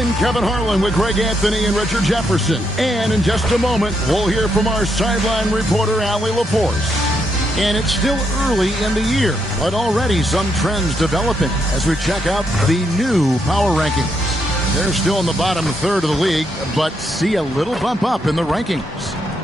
I'm Kevin Harlan with Greg Anthony and Richard Jefferson. And in just a moment, we'll hear from our sideline reporter, Allie LaForce. And it's still early in the year, but already some trends developing as we check out the new power rankings. They're still in the bottom third of the league, but see a little bump up in the rankings.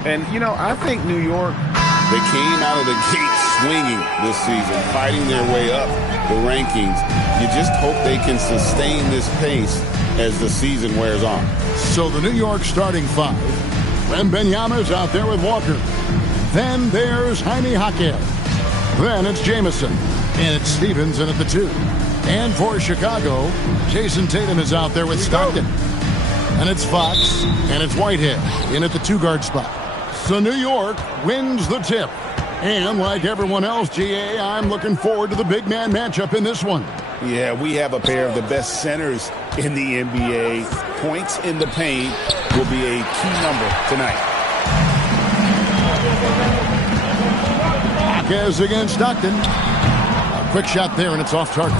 And, I think New York, they came out of the gate swinging this season, fighting their way up the rankings. You just hope they can sustain this pace as the season wears on. So the New York starting five. Wembanyama's out there with Walker. Then there's Jaime Jaquez. Then it's Jamison. And it's Stevens in at the 2. And for Chicago, Jason Tatum is out there with Stockton. And it's Fox. And it's Whitehead in at the 2-guard spot. So New York wins the tip. And like everyone else, GA, I'm looking forward to the big man matchup in this one. Yeah, we have a pair of the best centers in the NBA. Points in the paint will be a key number tonight. Jaquez against Stockton. A quick shot there, and it's off target.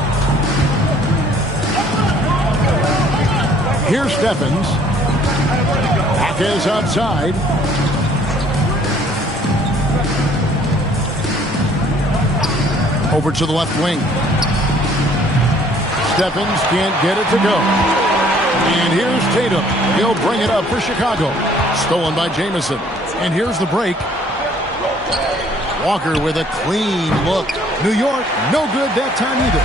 Here's Stephens. Jaquez outside. Over to the left wing. Stephens can't get it to go. And here's Tatum. He'll bring it up for Chicago. Stolen by Jamison. And here's the break. Walker with a clean look. New York, no good that time either.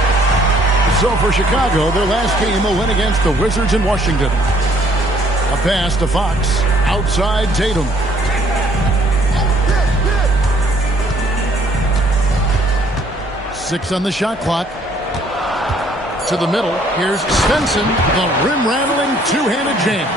So for Chicago, their last game will win against the Wizards in Washington. A pass to Fox. Outside Tatum. Six on the shot clock. To the middle. Here's Svensson. The rim-rattling two-handed jam.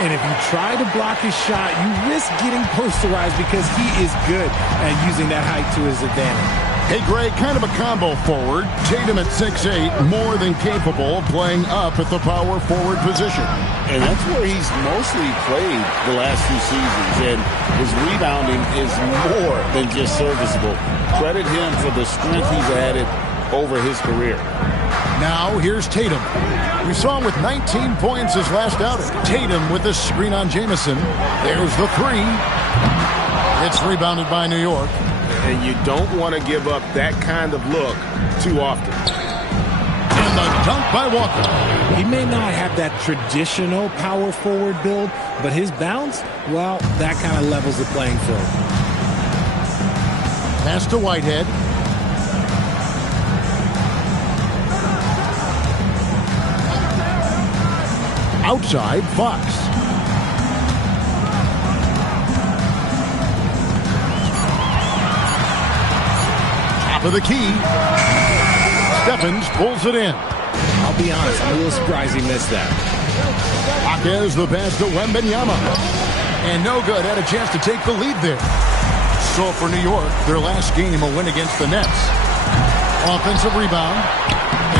And if you try to block his shot, you risk getting posterized because he is good at using that height to his advantage. Hey, Greg, kind of a combo forward. Tatum at 6'8", more than capable of playing up at the power forward position. And that's where he's mostly played the last few seasons. And his rebounding is more than just serviceable. Credit him for the strength he's added over his career. Now, here's Tatum. We saw him with 19 points his last outing. Tatum with the screen on Jamison. There's the 3. It's rebounded by New York. And you don't want to give up that kind of look too often. And the dunk by Walker. He may not have that traditional power forward build, but his bounce, well, that kind of levels the playing field. Pass to Whitehead. Outside, Fox. Top of the key. Stephens pulls it in. I'll be honest, I'm a little surprised he missed that. Jaquez the pass to Wembanyama. And no good, had a chance to take the lead there. So for New York, their last game will win against the Nets. Offensive rebound.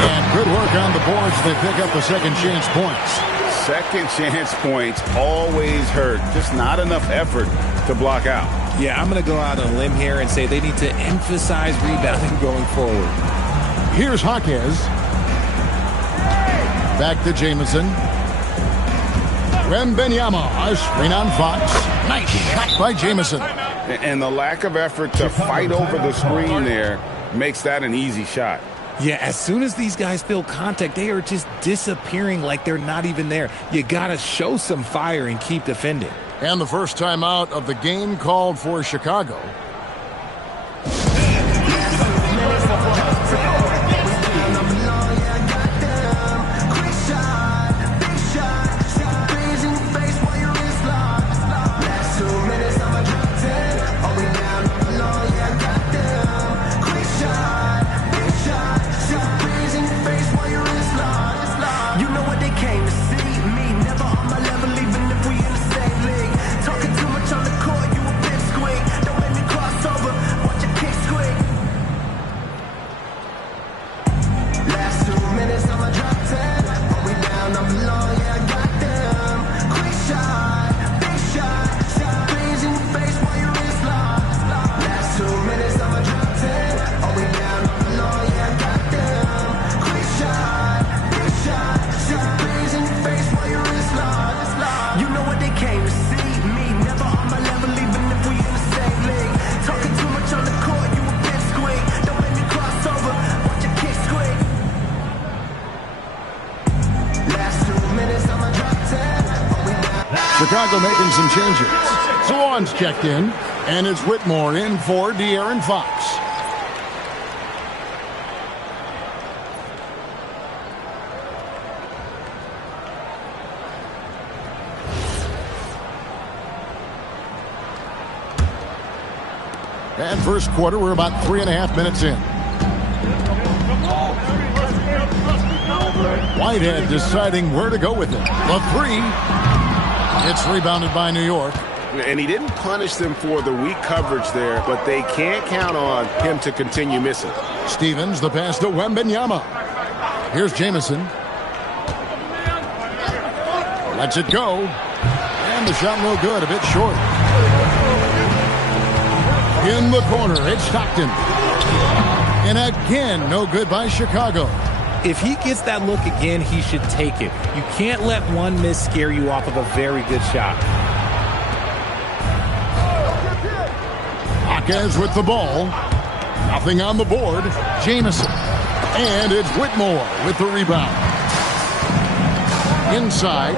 And good work on the boards. They pick up the second chance points. Second chance points always hurt. Just not enough effort to block out. Yeah, I'm going to go out on a limb here and say they need to emphasize rebounding going forward. Here's Jaquez. Back to Jamison. Wembanyama, a screen on Fox. Nice shot by Jamison. And the lack of effort to fight over the screen there makes that an easy shot. Yeah, as soon as these guys feel contact, they are just disappearing like they're not even there. You got to show some fire and keep defending. And the first time out of the game called for Chicago. Chicago making some changes. Swan's checked in, and it's Whitmore in for De'Aaron Fox. And first quarter, we're about 3.5 minutes in. Whitehead deciding where to go with it. The three. It's rebounded by New York. And he didn't punish them for the weak coverage there, but they can't count on him to continue missing. Stevens, the pass to Wembanyama. Here's Jamison. Lets it go. And the shot no good, a bit short. In the corner, it's Stockton. And again, no good by Chicago. If he gets that look again, he should take it. You can't let one miss scare you off of a very good shot. Jaquez with the ball. Nothing on the board. Jamison. And it's Whitmore with the rebound. Inside.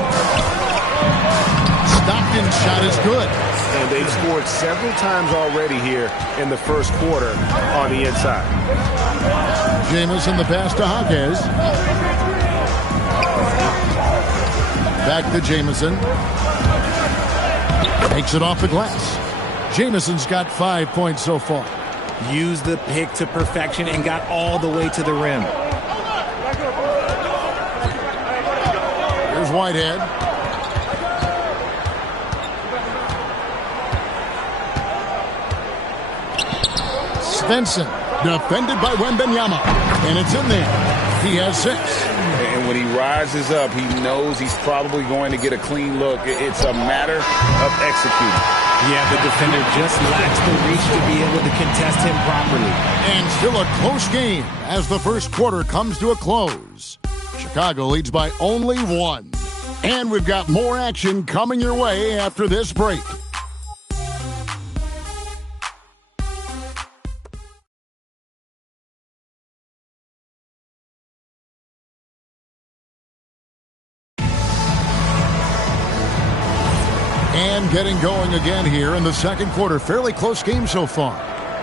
Stockton's shot is good. And they've scored several times already here in the first quarter on the inside. Jamison the pass to Jaquez. Back to Jamison. Takes it off the glass. Jamison's got 5 points so far. Used the pick to perfection and got all the way to the rim. Here's Whitehead. Svensson, defended by Wembanyama, and it's in there. He has 6. And when he rises up, he knows he's probably going to get a clean look. It's a matter of executing. Yeah, the defender just lacks the reach to be able to contest him properly. And still a close game as the first quarter comes to a close. Chicago leads by only 1. And we've got more action coming your way after this break. And getting going again here in the second quarter. Fairly close game so far.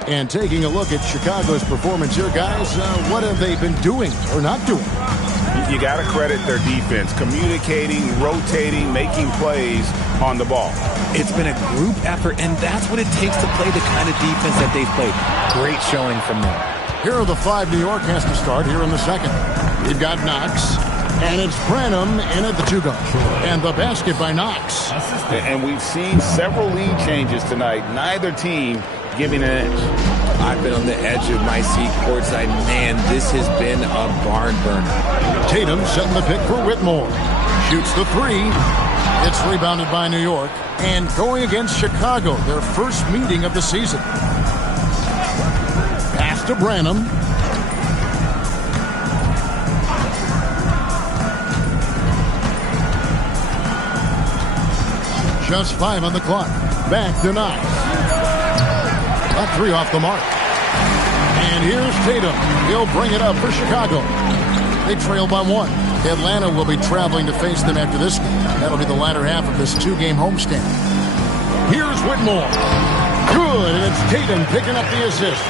And taking a look at Chicago's performance here, guys, what have they been doing or not doing? You got to credit their defense. Communicating, rotating, making plays on the ball. It's been a group effort, and that's what it takes to play the kind of defense that they've played. Great showing from them. Here are the 5 New York has to start here in the second. We've got Knox. And it's Branham in at the 2-go. And the basket by Knox. And we've seen several lead changes tonight. Neither team giving an edge. I've been on the edge of my seat courtside. Man, this has been a barn burner. Tatum setting the pick for Whitmore. Shoots the 3. It's rebounded by New York. And going against Chicago, their first meeting of the season. Pass to Branham. Just 5 on the clock. Back to Knox. That 3 off the mark. And here's Tatum. He'll bring it up for Chicago. They trail by 1. Atlanta will be traveling to face them after this game. That'll be the latter half of this 2-game homestand. Here's Whitmore. Good, and it's Tatum picking up the assist.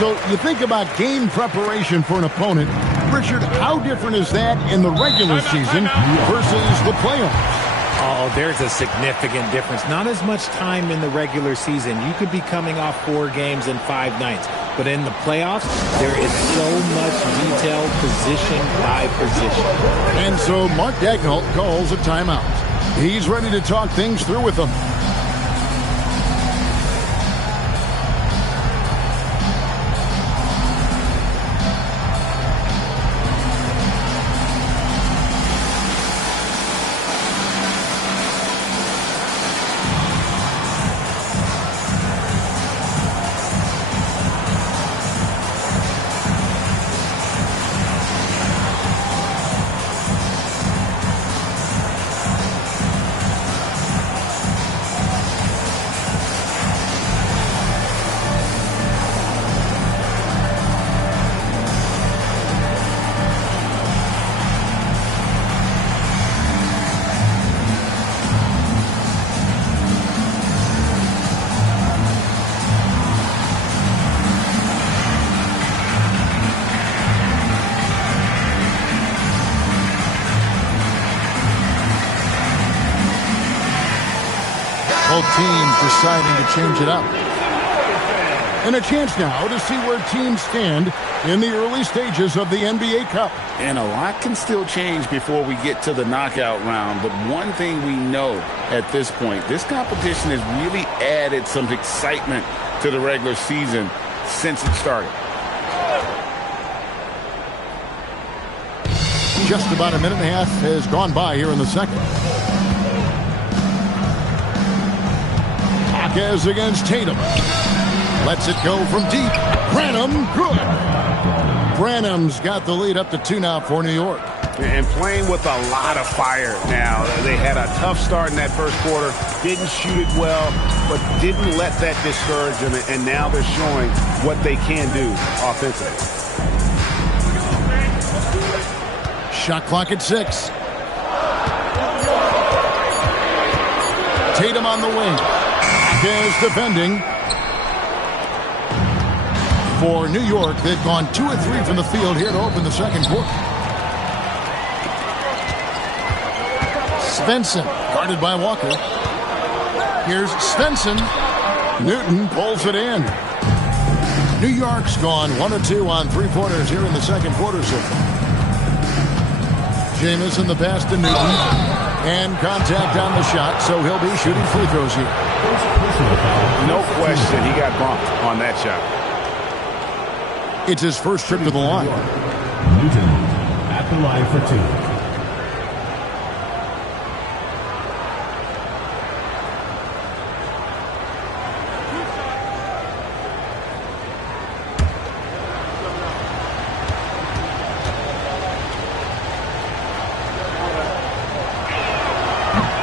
So you think about game preparation for an opponent. Richard, how different is that in the regular season versus the playoffs? Oh, there's a significant difference. Not as much time in the regular season. You could be coming off 4 games in 5 nights. But in the playoffs, there is so much detail, position by position. And so Mark Daigneault calls a timeout. He's ready to talk things through with them. Both teams deciding to change it up. And a chance now to see where teams stand in the early stages of the NBA Cup. And a lot can still change before we get to the knockout round. But one thing we know at this point, this competition has really added some excitement to the regular season since it started. Just about a minute and a half has gone by here in the second. Hawkes against Tatum. Lets it go from deep. Branham, good. Branham's got the lead up to 2 now for New York. And playing with a lot of fire now. They had a tough start in that first quarter. Didn't shoot it well, but didn't let that discourage them. And now they're showing what they can do offensively. Shot clock at 6. Tatum on the wing. Hawkes defending. For New York, they've gone 2 of 3 from the field here to open the second quarter. Svensson, guarded by Walker. Here's Svensson. Newton pulls it in. New York's gone 1 of 2 on 3-pointers here in the second quarter so far. Jamison the pass to Newton. And contact on the shot, so he'll be shooting free throws here. No question, he got bumped on that shot. It's his first trip to the line. Newton at the line for 2.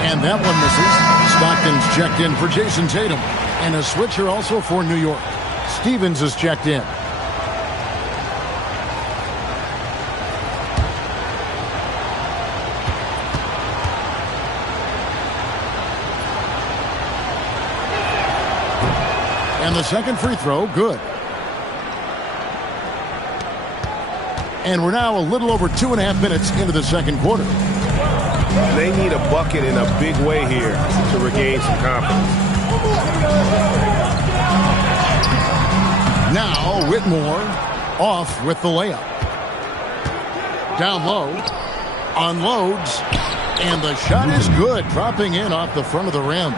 And that one misses. Stockton's checked in for Jason Tatum. And a switcher also for New York. Stevens is checked in. And the second free throw, good. And we're now a little over 2.5 minutes into the second quarter. They need a bucket in a big way here to regain some confidence. Now Whitmore off with the layup. Down low. Unloads. And the shot is good, dropping in off the front of the rim.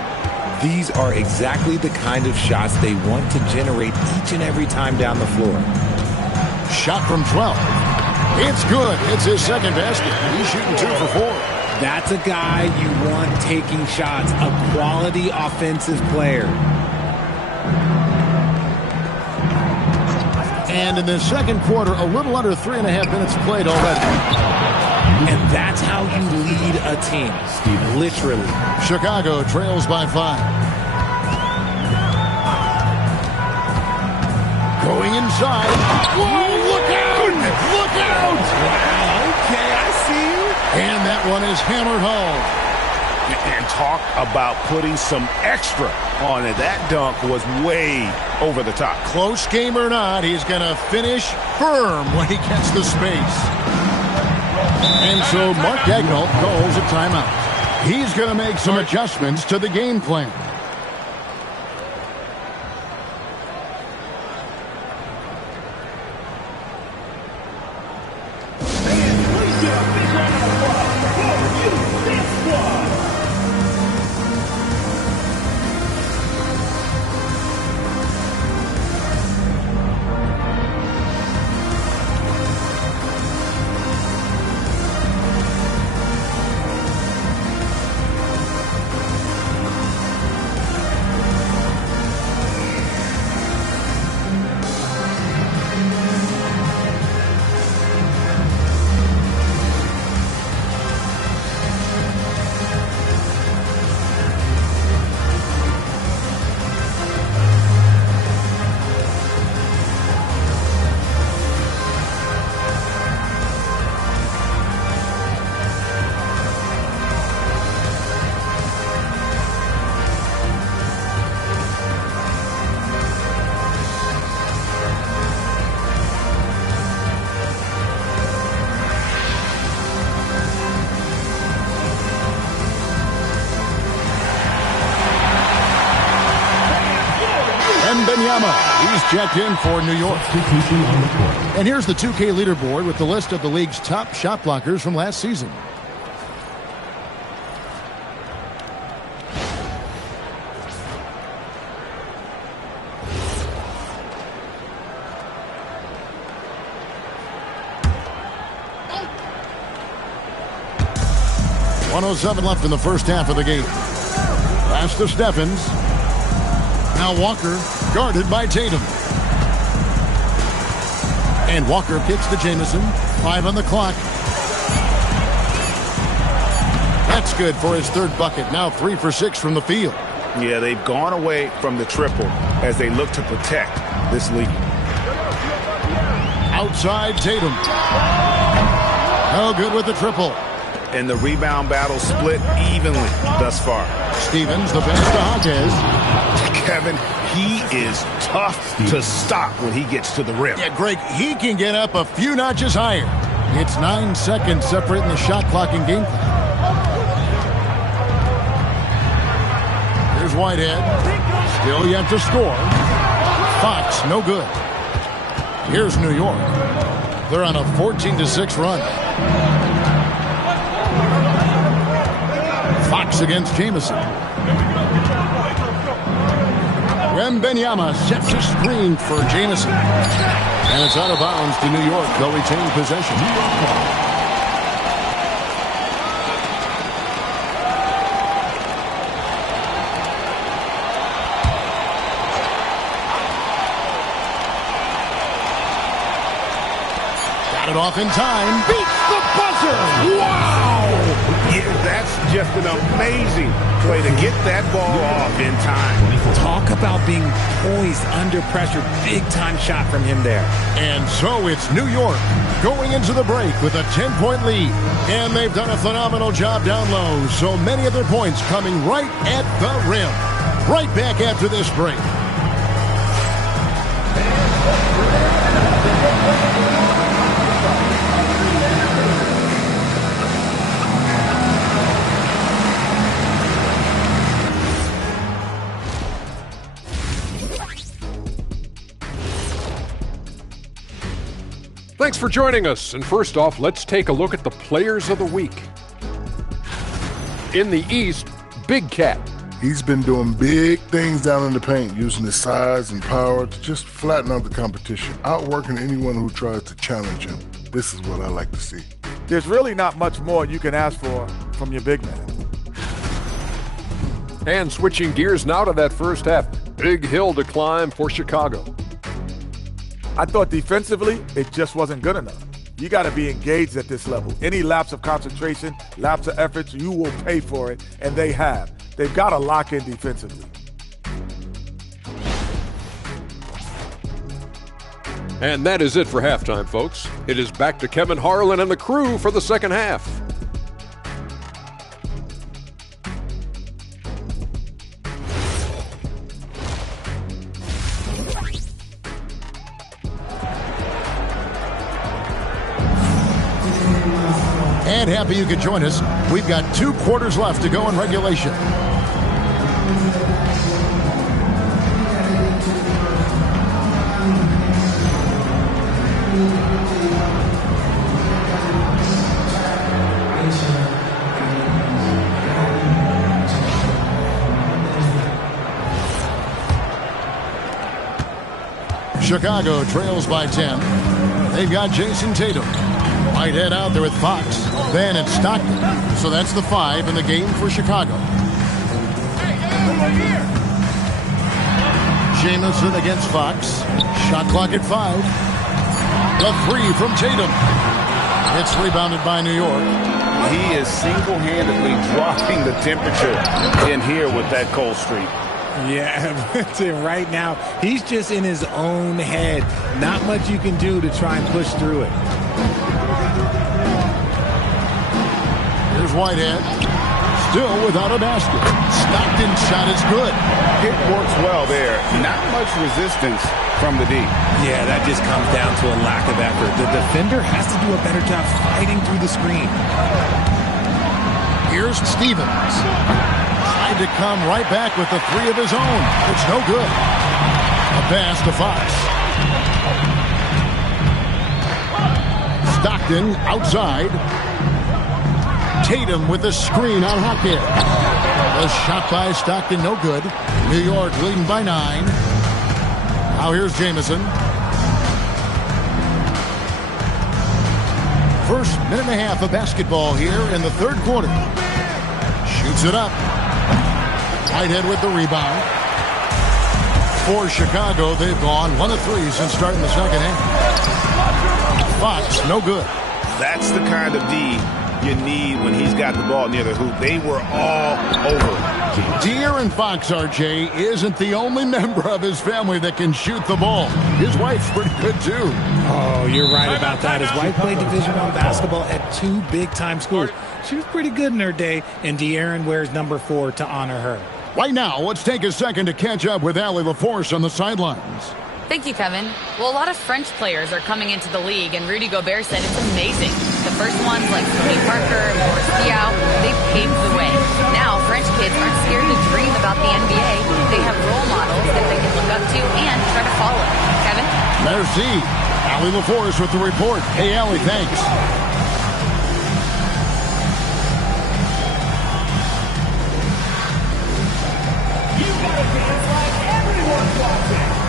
These are exactly the kind of shots they want to generate each and every time down the floor. Shot from 12. It's good. It's his second basket. He's shooting 2 for 4. That's a guy you want taking shots, a quality offensive player. And in the second quarter, a little under 3.5 minutes played already. And that's how you lead a team, literally. Chicago trails by 5. Going inside. Whoa, look out! Look out! Wow, okay, I see you. And that one is hammered home. And talk about putting some extra on it. That dunk was way over the top. Close game or not, he's going to finish firm when he gets the space. And so Mark Daigneault calls a timeout. He's going to make some adjustments to the game plan. Wembanyama. He's checked in for New York. And here's the 2K leaderboard with the list of the league's top shot blockers from last season. .107 left in the first half of the game. Pass to Steffens. Now Walker, guarded by Tatum. And Walker kicks to Jamison. 5 on the clock. That's good for his third bucket. Now 3 for 6 from the field. Yeah, they've gone away from the triple as they look to protect this lead. Outside Tatum. No good with the triple. And the rebound battle split evenly thus far. Stevens, the pass to Hawkes. Kevin, he is tough to stop when he gets to the rim. Yeah, Greg, he can get up a few notches higher. It's 9 seconds separating the shot clock and game clock. Here's Whitehead. Still yet to score. Fox, no good. Here's New York. They're on a 14-6 run. Fox against Jamison. Wembanyama sets a screen for Jamison. And it's out of bounds to New York. They'll retain possession. Got it off in time. Beats the buzzer. Wow! Yeah, that's just an amazing play to get that ball off in time. Talk about being poised under pressure. Big time shot from him there. And so it's New York going into the break with a 10-point lead. And they've done a phenomenal job down low. So many of their points coming right at the rim. Right back after this break. Thanks for joining us. And first off, let's take a look at the players of the week. In the East, Big Cat. He's been doing big things down in the paint, using his size and power to just flatten out the competition, outworking anyone who tries to challenge him. This is what I like to see. There's really not much more you can ask for from your big man. And switching gears now to that first half, big hill to climb for Chicago. I thought defensively, it just wasn't good enough. You got to be engaged at this level. Any lapse of concentration, lapse of efforts, you will pay for it, and they have. They've got to lock in defensively. And that is it for halftime, folks. It is back to Kevin Harlan and the crew for the second half. And happy you could join us. We've got 2 quarters left to go in regulation. Chicago trails by 10. They've got Jason Tatum. Whitehead out there with Fox. Then it's Stockton. So that's the 5 in the game for Chicago. Jamison against Fox. Shot clock at 5. The 3 from Tatum. It's rebounded by New York. He is single-handedly dropping the temperature in here with that cold streak. Yeah, right now, he's just in his own head. Not much you can do to try and push through it. Here's Whitehead. Still without a basket. Stockton's shot is good. It works well there. Not much resistance from the D. Yeah, that just comes down to a lack of effort. The defender has to do a better job fighting through the screen. Here's Stevens. Tried to come right back with the 3 of his own. It's no good. pass to Fox. Stockton outside. Tatum with the screen on Hackett. A shot by Stockton, no good. New York leading by 9. Now here's Jamison. First minute and a half of basketball here in the third quarter. Shoots it up. Whitehead with the rebound. For Chicago, they've gone 1 of 3 since starting the second half. Fox, no good. That's the kind of D you need when he's got the ball near the hoop. They were all over. De'Aaron Fox, RJ, isn't the only member of his family that can shoot the ball. His wife's pretty good, too. Oh, you're right about that. His wife played Division I basketball at 2 big-time schools. She was pretty good in her day, and De'Aaron wears number 4 to honor her. Right now, let's take a second to catch up with Allie LaForce on the sidelines. Thank you, Kevin. Well, a lot of French players are coming into the league, and Rudy Gobert said it's amazing. The first ones, like Tony Parker and Boris Diaw, they paved the way. Now, French kids aren't scared to dream about the NBA. They have role models that they can look up to and try to follow. Kevin? Merci. Allie LaForce with the report. Hey, Allie, thanks. You gotta dance like everyone's watching.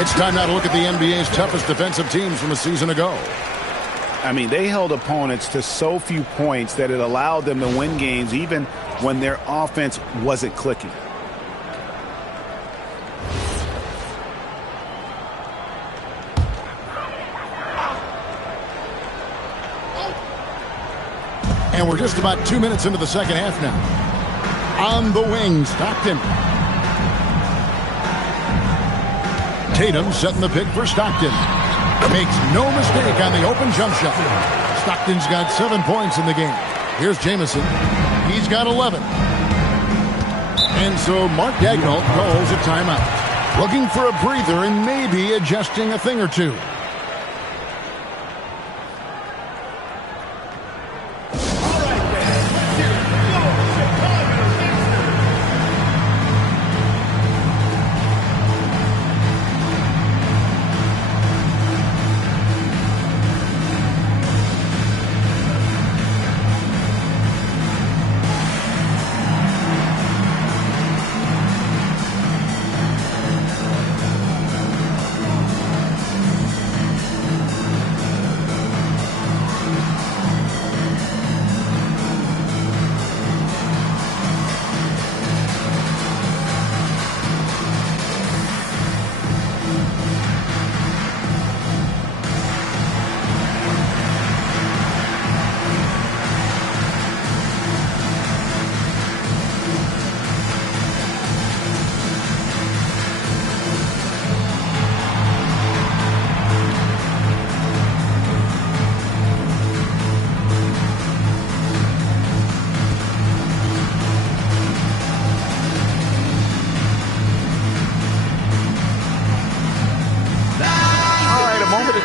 It's time now to look at the NBA's toughest defensive teams from a season ago. I mean, they held opponents to so few points that it allowed them to win games even when their offense wasn't clicking. And we're just about 2 minutes into the second half now. On the wing, Stockton. Tatum setting the pick for Stockton. Makes no mistake on the open jump shot. Stockton's got 7 points in the game. Here's Jamison. He's got 11. And so Mark Daigneault calls a timeout. Looking for a breather and maybe adjusting a thing or two.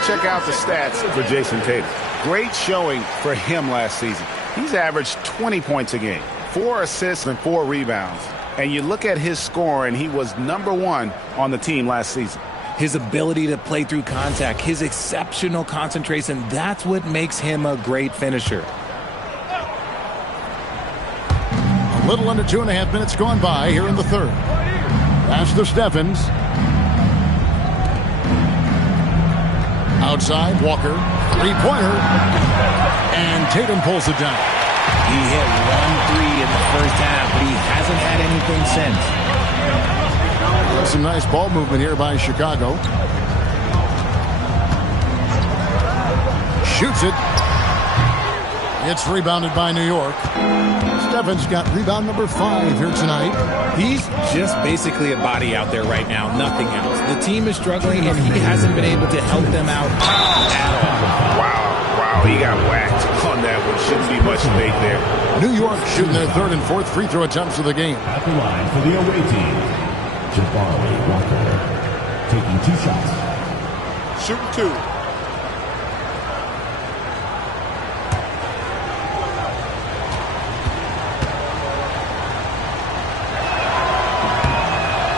Check out the stats for Jason Tatum. Great showing for him last season. He's averaged 20 points a game, 4 assists and 4 rebounds. And you look at his score, and he was #1 on the team last season. His ability to play through contact, his exceptional concentration, that's what makes him a great finisher. A little under 2.5 minutes gone by here in the third. Pass to Stephens. Outside, Walker, three-pointer, and Tatum pulls it down. He hit 1 3 in the first half, but he hasn't had anything since. Some nice ball movement here by Chicago. Shoots it. It's rebounded by New York. Steffens got rebound number 5 here tonight. He's just basically a body out there right now, nothing else. The team is struggling, and he hasn't been able to help them out at all. Wow, he got whacked on that one. Shouldn't be much debate there. New York shooting their 3rd and 4th free throw attempts of the game. At the line for the away team, Jabari Walker taking 2 shots. Shooting 2.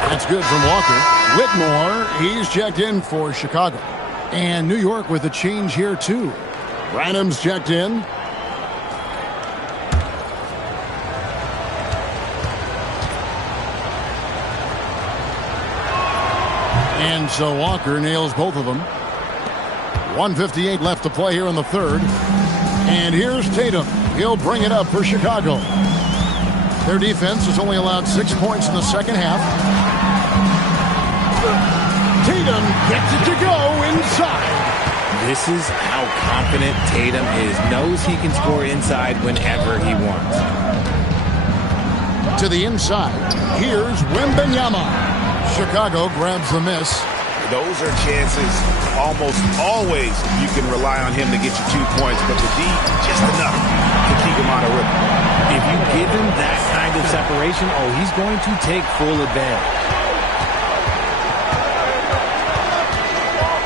That's good from Walker. Whitmore, he's checked in for Chicago. And New York with a change here, too. Branham's checked in. And so Walker nails both of them. 1:58 left to play here in the 3rd. And here's Tatum. He'll bring it up for Chicago. Their defense has only allowed 6 points in the second half. Tatum gets it to go inside. This is how confident Tatum is. Knows he can score inside whenever he wants. To the inside. Here's Wembanyama. Chicago grabs the miss. Those are chances almost always you can rely on him to get you 2 points, but the D, just enough to keep him on a rhythm. If you give him that kind of separation, he's going to take full advantage.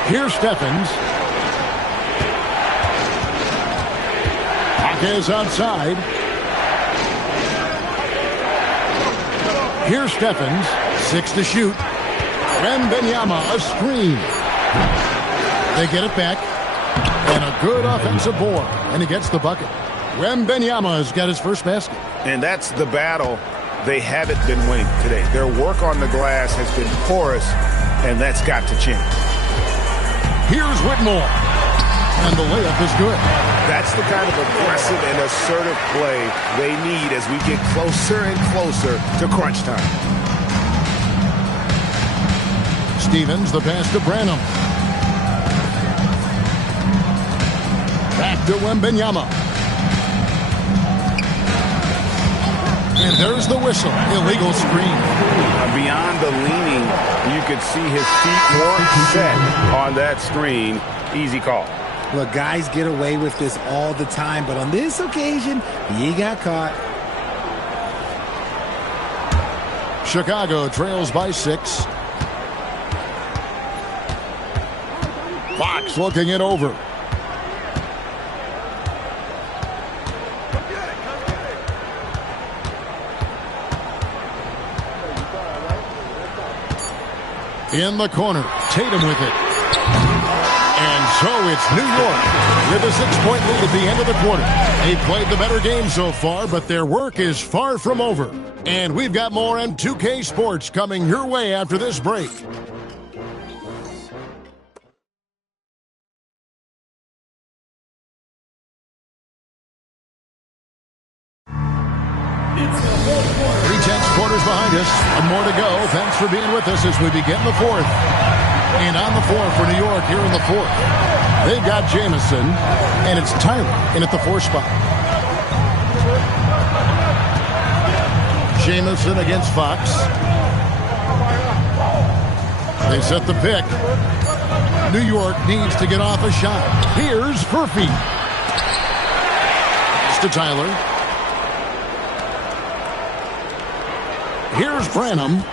Here's Steffens. Hawkins outside. Here's Steffens. 6 to shoot. Wembanyama, a screen. They get it back. And a good offensive board. And he gets the bucket. Wembanyama has got his first basket. And that's the battle they haven't been winning today. Their work on the glass has been porous, and that's got to change. Here's Whitmore. And the layup is good. That's the kind of aggressive and assertive play they need as we get closer and closer to crunch time. Stevens, the pass to Branham. Back to Wembanyama. And there's the whistle. Illegal screen. Beyond the leaning, you could see his feet weren't set on that screen. Easy call. Look, guys get away with this all the time, but on this occasion, he got caught. Chicago trails by 6. Fox looking it over. In the corner, Tatum with it. And so it's New York with a 6-point lead at the end of the quarter. They've played the better game so far, but their work is far from over. And we've got more M2K Sports coming your way after this break. Quarters behind us. One more to go. Thanks for being with us as we begin the 4th. And on the floor for New York here in the 4th. They've got Jamison, and it's Tyler in at the 4 spot. Jamison against Fox. They set the pick. New York needs to get off a shot. Here's Furphy. It's to Tyler. Here's Branham.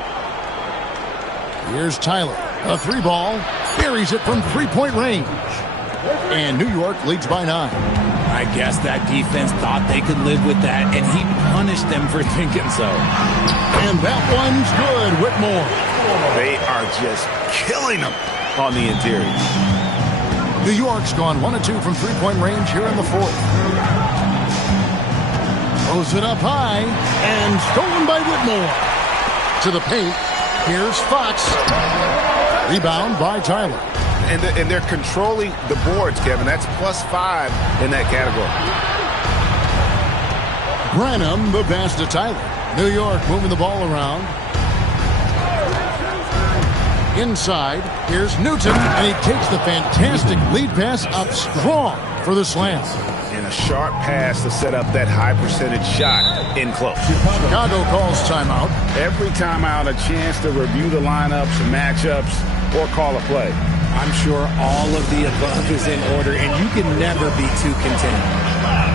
Here's Tyler. A 3-ball. Buries it from 3-point range. And New York leads by 9. I guess that defense thought they could live with that, and he punished them for thinking so. And that one's good, Whitmore. They are just killing them on the interior. New York's gone 1 of 2 from 3-point range here in the 4th. Throws it up high, and stolen by Whitmore. To the paint, here's Fox. Rebound by Tyler. And they're controlling the boards, Kevin. That's +5 in that category. Branham, the pass to Tyler. New York moving the ball around. Inside, here's Newton, and he takes the fantastic lead pass up strong for the slam. And a sharp pass to set up that high percentage shot in close. Chicago calls timeout. Every timeout, a chance to review the lineups, matchups, or call a play. I'm sure all of the above is in order, and you can never be too content.